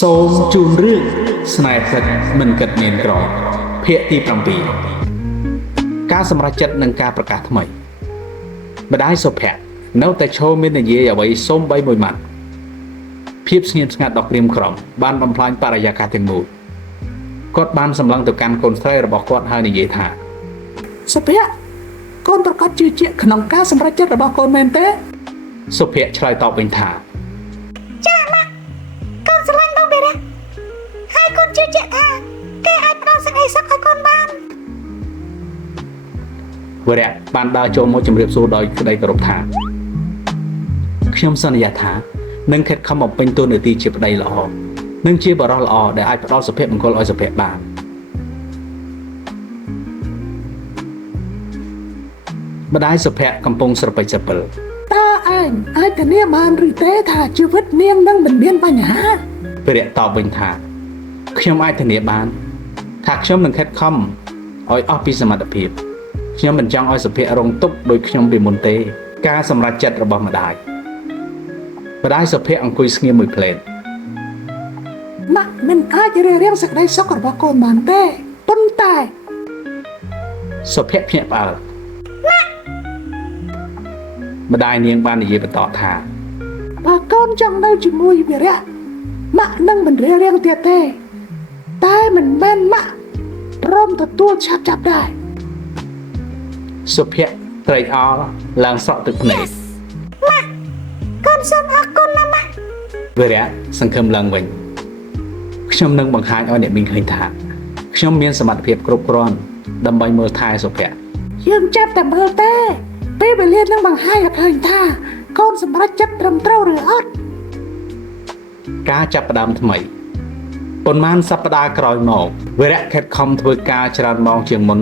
សូមជូនរឿងស្នេហ៍ពិតមិនគិតមានក្រភាគទី7ការសម្រេចចិត្តនឹងការប្រកាសថ្មីម្ដាយសុភ័ក្រនៅតែឈរមាននិយាយអ្វីសូម្បីមួយម៉ាត់ភាពស្ងៀមស្ងាត់ដ៏ក្រៀមក្រំបានបំផ្លាញបរិយាកាសទាំងមូលគាត់បានសម្លឹងទៅកាន់កូនស្រីរបស់គាត់ហើយនិយាយថាសុភ័ក្រកូនប្រកាសជឿជាក់ក្នុងការសម្រេចចិត្តរបស់កូនមែនទេសុភ័ក្រឆ្លើយតបវិញថាចាម៉ាក់កូនស្រឡាញ់បងបេរៈហើយកូនជឿជាក់ថាគេអាចផ្ដល់សេចក្តីសុខឲ្យកូនបានវរៈបានដើរចូលមកជម្រាបសួរដោយក្តីគោរពថាខ្ញុំសន្យាថានឹងខិតខំបំពេញតួនាទីជាប្តីល្អនិងជាបរិសុទ្ធល្អដែលអាចផ្ដល់សុភមង្គលឲ្យសុភ័ក្របានម្ដាយសុភ័ក្រកំពុងស្រពេចស្រពិលតើឯងអាចធានាបានឬទេថាជីវិតនាងនឹងមិនមានបញ្ហាវរៈតបវិញថាខ្ញុំអាចធានាបានថាខ្ញុំនឹងខិតខំឲ្យអស់ពីសមត្ថភាពខ្ញុំមិនចង់ឲ្យសុភ័ក្ររងទុក្ខដោយខ្ញុំពីមុនទេការសម្រេចចិត្តរបស់ម្ដាយសុភ័ក្រអង្គុយស្ងៀមមួយភ្លែតម៉ាក់មិនអាចរារាំងសេចក្តីសុខរបស់កូនបានទេប៉ុន្តែសុភ័ក្រភ្ញាក់ផ្អើលម្ដាយនាងបាននិយាយបន្តថាបើកូនចង់នៅជាមួយវីរៈម៉ាក់នឹងមិនរារាំងទៀតទេតែមិនមែនម៉ាក់ព្រមទទួលឆាប់ចាប់ដែរសុភ័ក្រត្រេកអរឡើងស្រក់ទឹកភ្នែកម៉ាក់កូនសូមអរគុណណាម៉ាក់វីរៈសង្ឃឹមឡើងវិញខ្ញុំនឹងបង្ហាញឲ្យអ្នកមីងឃើញថាខ្ញុំមានសមត្ថភាពគ្រប់គ្រាន់ដើម្បីមើលថែសុភ័ក្រយើងចាប់តែមើលទេពេលវេលានឹងបង្ហាញឲ្យឃើញថាកូនសម្រេចចិត្តត្រឹមត្រូវឬអត់ការចាប់ផ្ដើមថ្មីប៉ុន្មានសប្តាហ៍ក្រោយមកវីរៈខិតខំធ្វើការច្រើនម៉ោងជាងមុន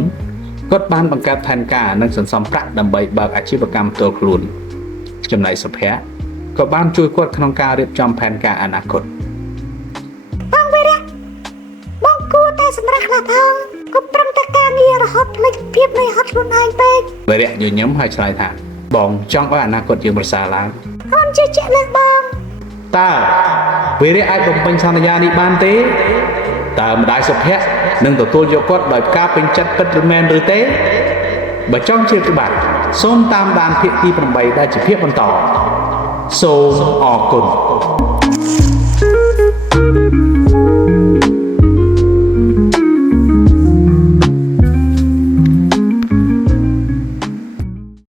គាត់បានបង្កើតផែនការនិងសន្សំប្រាក់ដើម្បីបើកអាជីវកម្មផ្ទាល់ខ្លួនចំណែកសុភ័ក្រក៏បានជួយគាត់ក្នុងការរៀបចំផែនការអនាគតបងវីរៈបងគួរតែសម្រាប់ខ្លះផងកុំប្រឹងតែការងាររហូតភ្លេចភាពនៃហត់ខ្លួនឯងពេកវីរៈញញឹមហើយឆ្លើយថាបងចង់ឲ្យអនាគតយើងប្រសើរឡើងអូនជឿជាក់លើបងតើវីរៈអាចបំពេញសន្យានេះបានទេតើម្ដាយសុភ័ក្រនឹងទទួលយកគាត់ដោយការពេញចិត្តពិតឬមែនឬទេបើចង់ជ្រាបច្បាស់សូមតាមដានភាគទី8ដែលជាភាគបន្តសូមអរគុណ